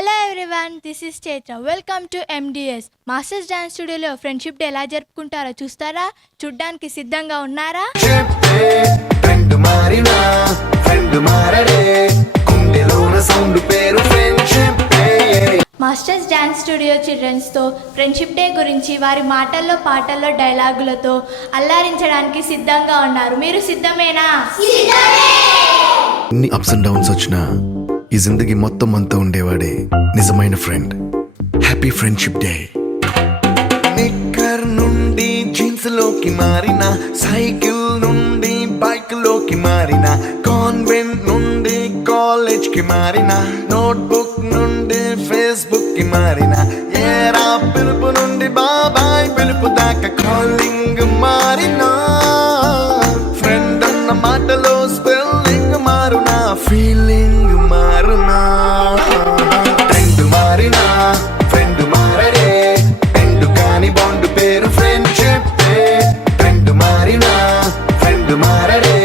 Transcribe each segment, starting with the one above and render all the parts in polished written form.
Hello everyone, this is Chaitra. Welcome to MDS masters dance స్టూడియోలో friendship day ఎలా జరుపుకుంటారో చూస్తారా? చూడ్డానికి సిద్ధంగా ఉన్నారా? మాస్టర్స్ డాన్స్ స్టూడియో చిల్డ్రన్స్తో ఫ్రెండ్షిప్ డే గురించి వారి మాటల్లో పాటల్లో డైలాగులతో అల్లారించడానికి సిద్ధంగా ఉన్నారు. మీరు సిద్ధమేనా? ఎన్ని అప్స్ అండ్ డౌన్స్ వచ్చినా ఈ జిందగీ మొత్తం అంతా ఉండేవాడే నిజమైన friend. Happy friendship day. Knicker నుండి జీన్స్ లోకి మారిన, సైకిల్ నుండి బైక్ లోకి మారిన, కాన్వెంట్ నుండి కాలేజ్ కి మారిన, నోట్బుక్ నుండి ఫేస్బుక్ కి మారిన, ఏరా పిలుపు నుండి బాబాయ్ పిలుపు దాకా కాలింగ్ మారిన, ఫ్రెండ్ అన్న మాటలో స్పెల్లింగ్ మారునా, ఫీలింగ్ మారునా, ట్రెండ్ మారినా ఫ్రెండ్ మారడే, ట్రెండ్ కాని బాండ్ పేరు ఫ్రెండ్షిప్ డే. ట్రెండ్ మారినా ఫ్రెండ్ మారడే,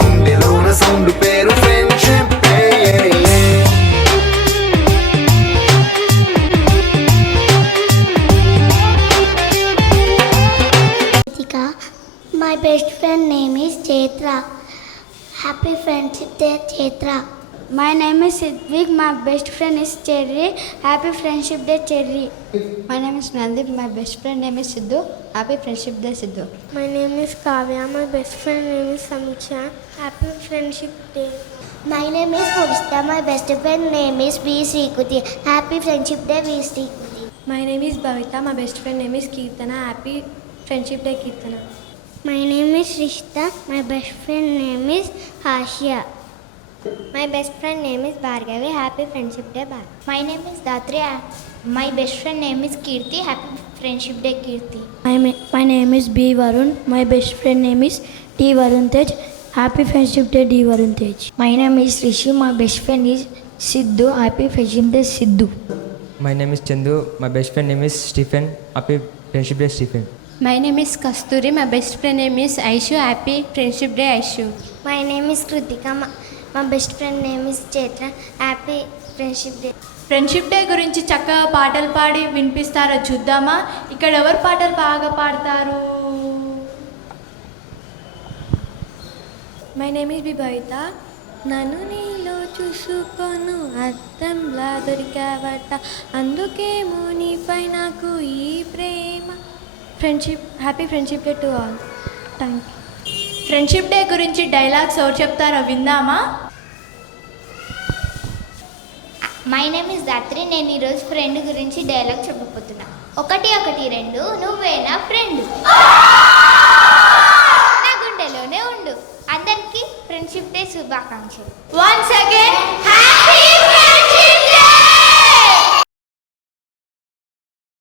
గుండెలోన సౌండ్ పేరు friendship day. My best friend name is Chaitra. Happy Friendship Day, Chaitra. My name is Sidvik. My best friend is Cherry. Happy Friendship Day, Cherry. My name is Nandip. My best friend name is Sidhu. Happy Friendship Day, Sidhu. My name is Kavya. My best friend name is Samiksha. Happy Friendship Day. My name is Purishta. My best friend name is V. Srikuti. Happy Friendship Day, V. Srikuti. My name is Bhavita. My best friend name is Kirtana. Happy Friendship Day, Kirtana. My name is Rishta. My best friend name is Hashia. My best friend name is Bhargavi. Happy Friendship Day, Bhargavi. My name is Datri. My best friend name is Kirti. Happy Friendship Day, Kirti. My name is B. Varun. My best friend name is T. Varun Tej. Happy Friendship Day, D. Varun Tej. My name is Rishi. My best friend is Sidhu. Happy Friendship Day, Sidhu. My name is Chandu. My best friend name is Stephen. Happy Friendship Day, Stephen. My name is Kasturi. My best friend name is Aishu. Happy Friendship Day, Aishu. My name is Kritika. My best friend name is Chaitra. Happy Friendship Day. Friendship day గురించి చక్కగా పాటలు పాడి వినిపిస్తారో చూద్దామా? ఇక్కడ ఎవరు పాటలు బాగా పాడతారు? My name is Bhavita. నన్ను నీలో చూసుకోను అర్థంలా దొరికావట, అందుకేమో నీపై నాకు ఈ ప్రేమ. Friendship happy friendship day to all. Thank you. Friendship day గురించి డైలాగ్స్ ఎవరు చెప్తారో విందామా? My name is Dhatri. నేను ఈరోజు ఫ్రెండ్ గురించి డైలాగ్ చెప్పబోతున్నా. 1 1 2 నువ్వే నా ఫ్రెండ్, నా గుండెలోనే ఉండు. అందరికీ ఫ్రెండ్షిప్ డే శుభాకాంక్షలు. Once again,